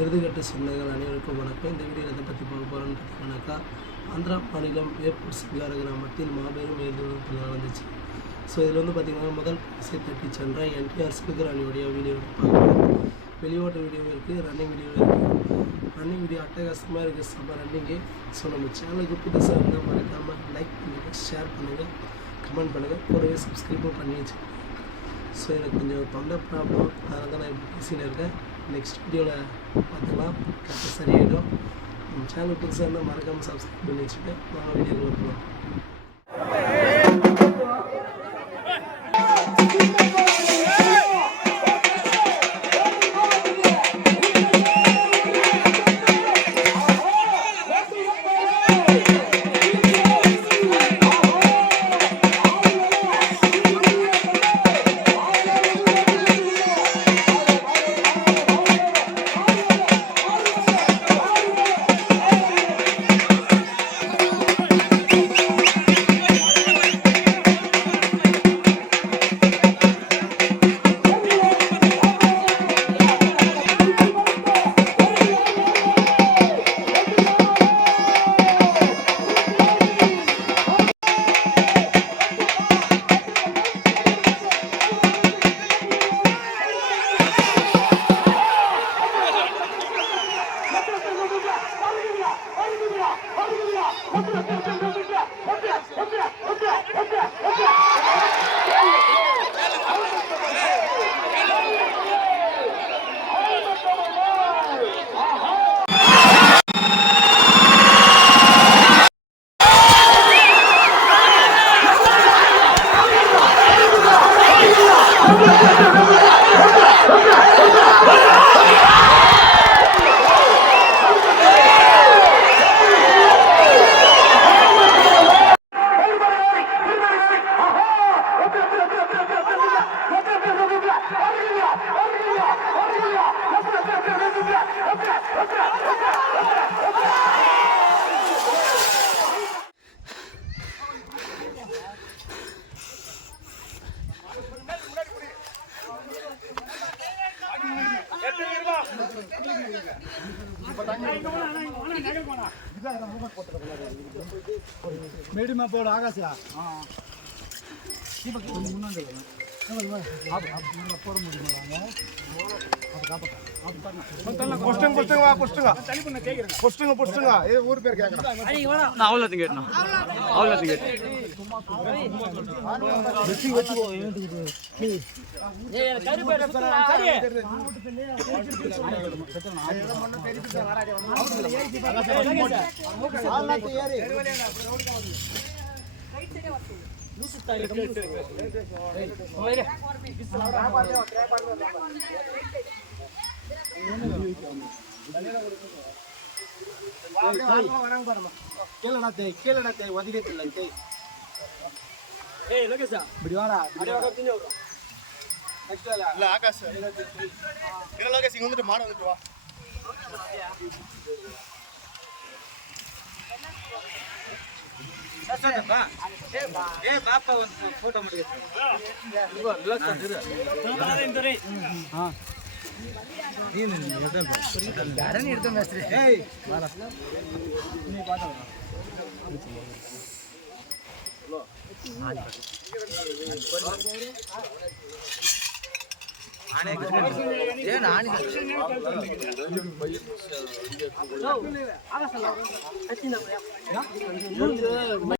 இறுதிக்கட்டு சொந்தங்கள் அனைவருக்கும் வணக்கம். இந்த வீடியோ எதை பற்றி பார்க்க போகிறோன்னு பார்த்தீங்கன்னாக்கா, ஆந்திரா மாநிலம் வேப்பூர் சிங்கார கிராமத்தில் மாபெரும் எழுதுவது நடந்துச்சு. ஸோ இதில் வந்து பார்த்திங்கன்னா முதல் பரிசை தட்டி சென்ற என்டிஆர் சில்கராணியோடைய வீடியோ பார்க்கலாம். வெளியோட்ட வீடியோ இருக்குது, ரன்னிங் வீடியோ இருக்குது. ரன்னிங் வீடியோ அட்டகாசமாக இருக்குது, செம்ம ரன்னிங்கு. ஸோ நம்ம சேனலுக்கு புதுசாக இருந்தால் மறக்காமல் லைக் பண்ணுங்கள், ஷேர் பண்ணுங்கள், கமெண்ட் பண்ணுங்கள், கூடவே சப்ஸ்கிரைபும் பண்ணி வச்சுக்கோங்க. ஸோ எனக்கு கொஞ்சம் தொண்டை ப்ராப்ளம், அதனால தான் நான் இப்போ பேசின்னு இருக்கேன். நெக்ஸ்ட் வீடியோவில் பார்த்துக்கலாம், கரெக்டாக சரியாயிடும். நம்ம சேனல் புதுசாக இருந்தால் மறக்காமல் சப்ஸ்கிரைப் பண்ணி வச்சுக்கேன். நாங்கள் வீடியோக்குள்ள போகலாம். மேடிமா போட ஆகாசியா போட முடியுமா? ஊர் பேர் கீழே ஒதுக்கல இப்படி வாடா இல்ல ஆகாஷ் லோகேஷ் இங்க வந்துட்டு மாட வந்துட்டு வா. போட்டோ